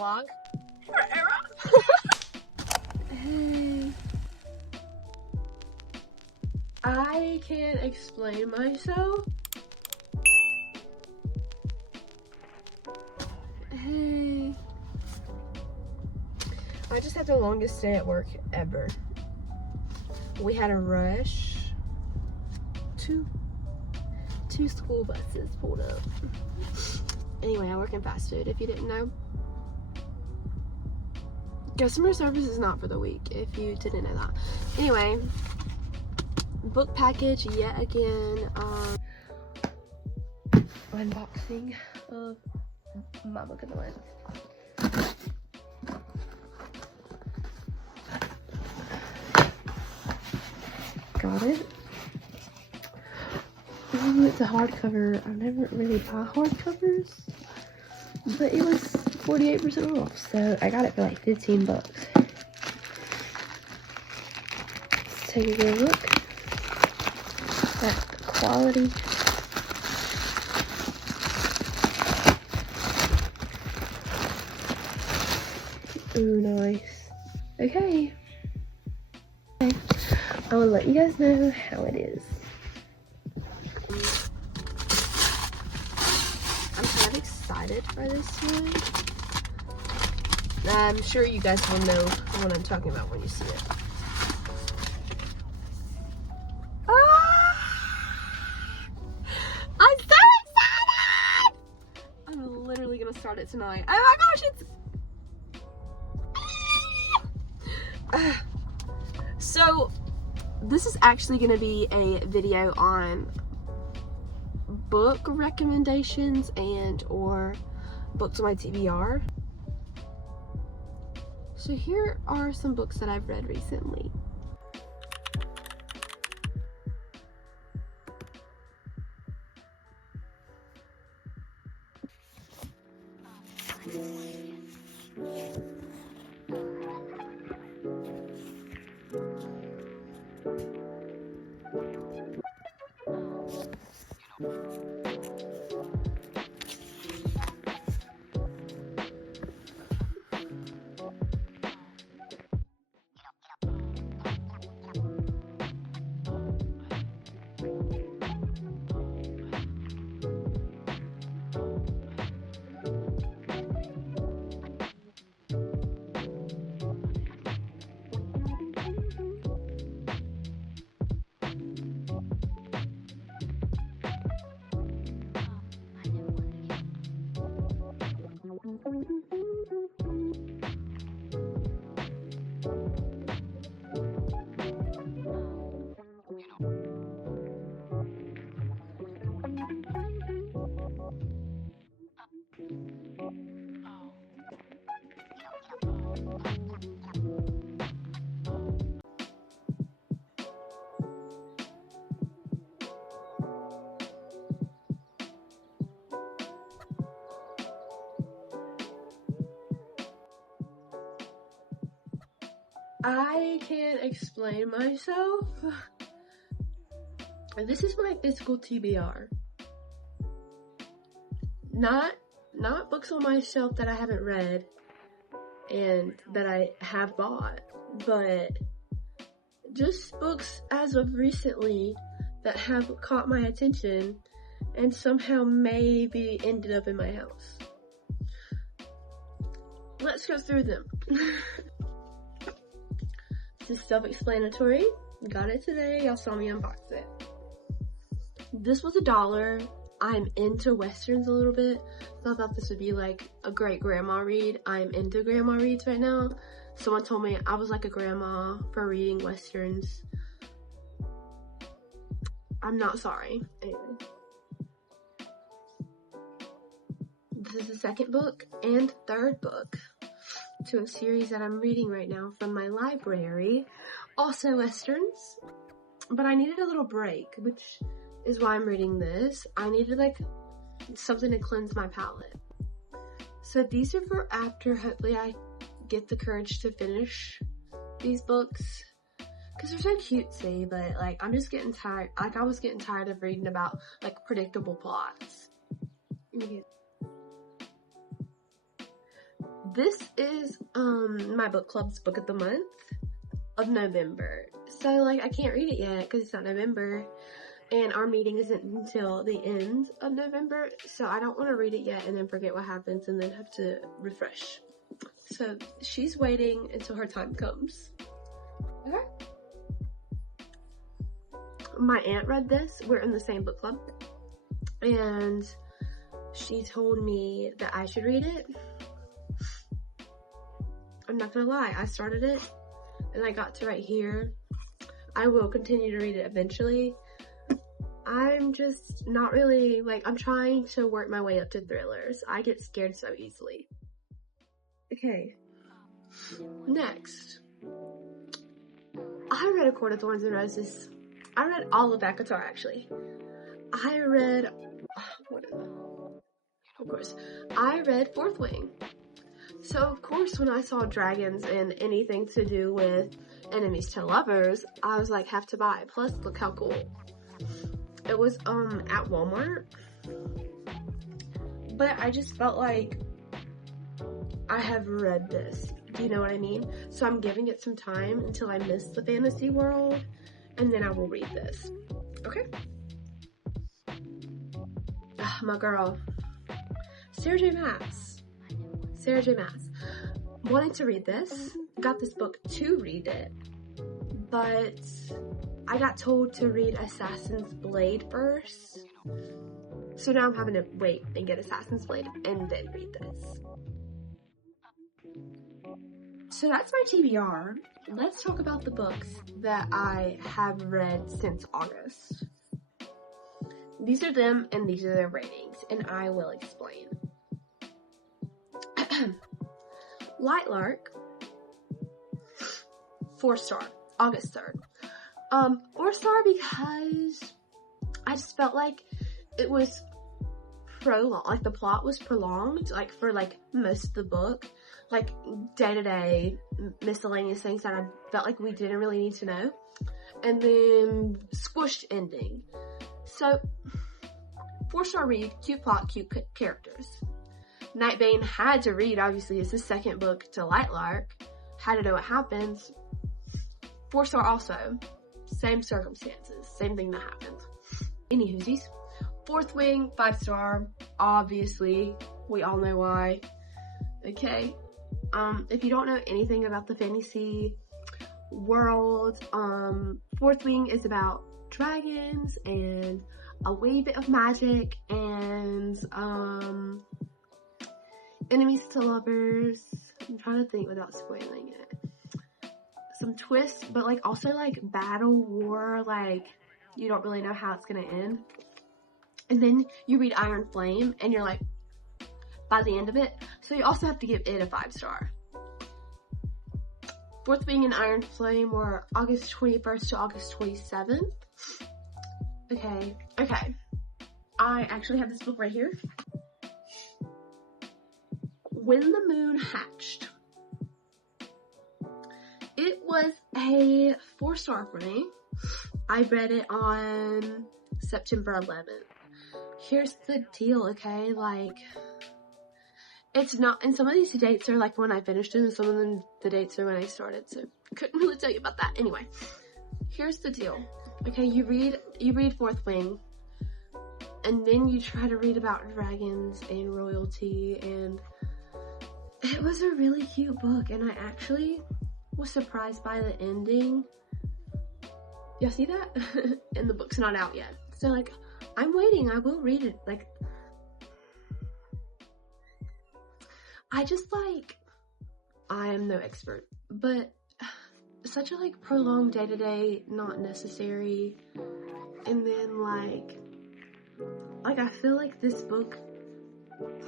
vlog. Hey. I can't explain myself. Hey. I just had the longest day at work ever. We had a rush. Two school buses pulled up. Anyway, I work in fast food, if you didn't know. Customer service is not for the weak, if you didn't know that. Anyway, book package yet again. Unboxing of my book in the wind. Got it. Ooh, it's a hardcover. I never really buy hardcovers, but it was 48% off, so I got it for like 15 bucks. Let's take a good look at the quality. Ooh, nice. Okay. I will let you guys know how it is. I'm kind of excited for this one. I'm sure you guys will know what I'm talking about when you see it. I'm so excited! I'm literally gonna start it tonight. Oh my gosh, it's... So, this is actually gonna be a video on book recommendations and or books on my TBR. So here are some books that I've read recently. I can't explain myself. This is my physical TBR. Not books on my shelf that I haven't read and that I have bought, but just books as of recently that have caught my attention and somehow maybe ended up in my house. Let's go through them. This is self-explanatory. Got it today. Y'all saw me unbox it. This was $1. I'm into Westerns a little bit, so I thought this would be like a great grandma read. I'm into grandma reads right now. Someone told me I was like a grandma for reading Westerns. I'm not sorry. Anyway. This is the second book and third book to a series that I'm reading right now from my library. Also Westerns. But I needed a little break, which is why I'm reading this. I needed like something to cleanse my palate. So these are for after hopefully I get the courage to finish these books. Because they're so cutesy, but like I'm just getting tired. Like I was getting tired of reading about like predictable plots. this is my book club's book of the month of November. So like I can't read it yet because it's not November, and our meeting isn't until the end of November, so I don't want to read it yet and then forget what happens and then have to refresh. So she's waiting until her time comes. Okay. My aunt read this. We're in the same book club, and she told me that I should read it. I'm not gonna lie, I started it and I got to right here. I will continue to read it eventually. I'm just not really, like, I'm trying to work my way up to thrillers. I get scared so easily. Okay. Next. I read A Court of Thorns and Roses. I read all of ACOTAR, actually. I read Fourth Wing. So, of course, when I saw dragons and anything to do with enemies to lovers, I was like, have to buy. Plus, look how cool. It was, at Walmart. But I just felt like I have read this. Do you know what I mean? So I'm giving it some time until I miss the fantasy world, and then I will read this. Okay? My girl. Sarah J. Maas. Wanted to read this. Got this book to read it. But I got told to read Assassin's Blade first. So now I'm having to wait and get Assassin's Blade and then read this. So that's my TBR. Let's talk about the books that I have read since August. These are them and these are their ratings, and I will explain. Lightlark, 4-star, August 3rd. 4-star because I just felt like it was prolonged, like the plot was prolonged, like for like most of the book, like day-to-day miscellaneous things that I felt like we didn't really need to know, and then squished ending. So 4-star read, cute plot, cute characters. Nightbane had to read, obviously it's the second book to Lightlark, had to know what happens. 4-star also, same circumstances, same thing that happened. Any hoosies. Fourth Wing, 5-star, obviously, we all know why. Okay, if you don't know anything about the fantasy world, Fourth Wing is about dragons and a wee bit of magic and, enemies to lovers. I'm trying to think without spoiling it. Some twists, but like also like battle war, like you don't really know how it's gonna end. And then you read Iron Flame and you're like, by the end of it, so you also have to give it a 5-star. Fourth Wing and Iron Flame were August 21st to August 27th. Okay. I actually have this book right here. When the Moon Hatched. It was a 4-star for me. I read it on September 11th. Here's the deal, okay? Like, it's not, and some of these dates are like when I finished it, and some of them, the dates are when I started, so couldn't really tell you about that. Anyway, here's the deal. Okay, you read Fourth Wing, and then you try to read about dragons and royalty, and it was a really cute book, and I actually was surprised by the ending. Y'all see that? And the book's not out yet. So like, I'm waiting, I will read it. Like, I am no expert, but such a like prolonged day-to-day, not necessary. And then like I feel like this book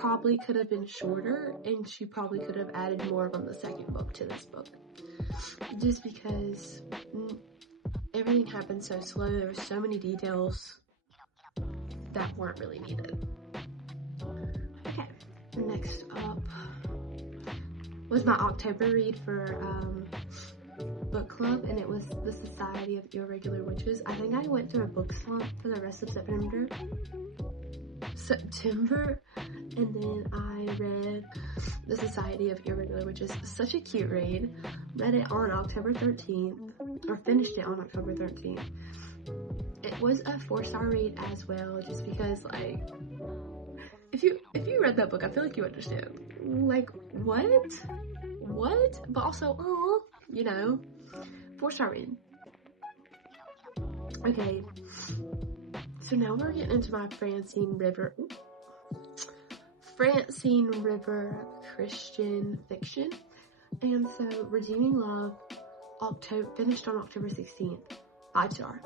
probably could have been shorter, and she probably could have added more on the second book to this book. Just because everything happened so slow, there were so many details that weren't really needed. Okay, next up was my October read for book club, and it was The Society of Irregular Witches. I think I went through a book slump for the rest of September, September. And then I read The Society of Irregular, which is such a cute read. Read it on October 13th, or finished it on October 13th. It was a 4-star read as well, just because, like, if you read that book, I feel like you understand. Like, what? But also, oh, you know, 4-star read. Okay, so now we're getting into my Francine River Christian fiction. And so, Redeeming Love, finished on October 16th. 5-star.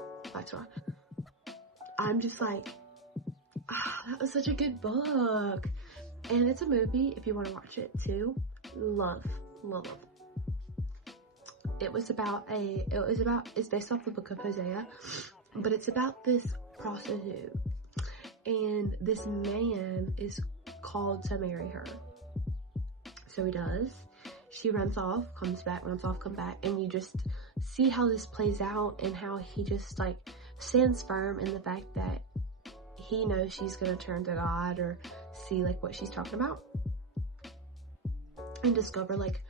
I'm just like, that was such a good book. And it's a movie if you want to watch it too. Love. It's based off the book of Hosea, but it's about this prostitute, and this man is called to marry her. So he does. She runs off, comes back, and you just see how this plays out, and how he just, like, stands firm in the fact that he knows she's gonna turn to God, or see, like, what she's talking about, and discover, like,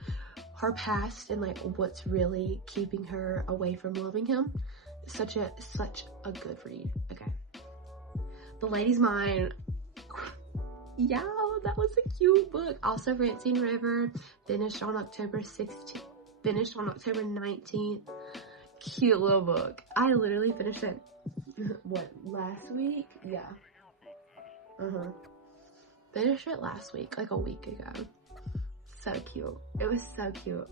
her past, and, like, what's really keeping her away from loving him. Such a good read. Okay. The Lady's Mind. Yeah, that was a cute book. Also, Francine River, finished on October 19th. Cute little book. I literally finished it, last week? Yeah. Finished it last week, like a week ago. So cute. It was so cute.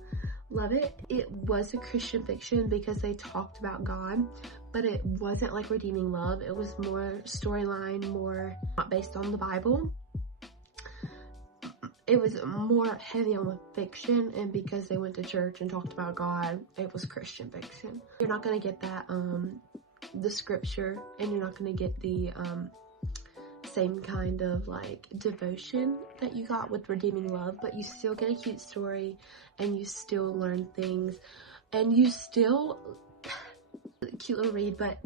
Love it. It was a Christian fiction because they talked about God, but it wasn't like Redeeming Love. It was more storyline, more not based on the Bible. It was more heavy on the fiction, and because they went to church and talked about God, it was Christian fiction. You're not going to get that, the scripture, and you're not going to get the, same kind of, like, devotion that you got with Redeeming Love, but you still get a cute story, and you still learn things, and you still, cute little read. But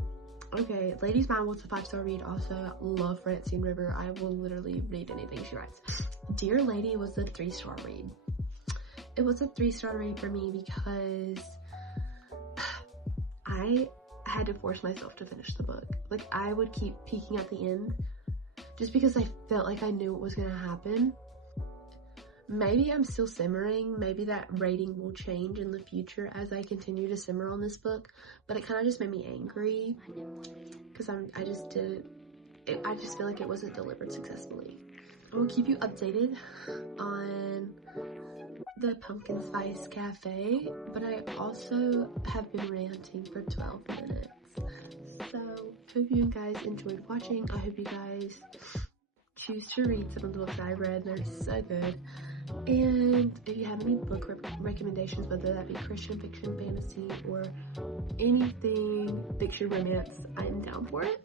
okay, Lady's Mind was a 5-star read. Also, love Francine River. I will literally read anything she writes. Dear Lady was a 3-star read. It was a 3-star read for me because I had to force myself to finish the book. Like, I would keep peeking at the end just because I felt like I knew what was going to happen. Maybe I'm still simmering. Maybe that rating will change in the future as I continue to simmer on this book. But it kind of just made me angry because I just feel like it wasn't delivered successfully. I will keep you updated on the Pumpkin Spice Cafe, but I also have been ranting for 12 minutes. So, hope you guys enjoyed watching. I hope you guys choose to read some of the books I read. They're so good. And if you have any book recommendations, whether that be Christian fiction, fantasy, or anything fiction romance, I'm down for it.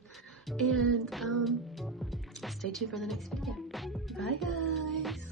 And stay tuned for the next video. Bye guys!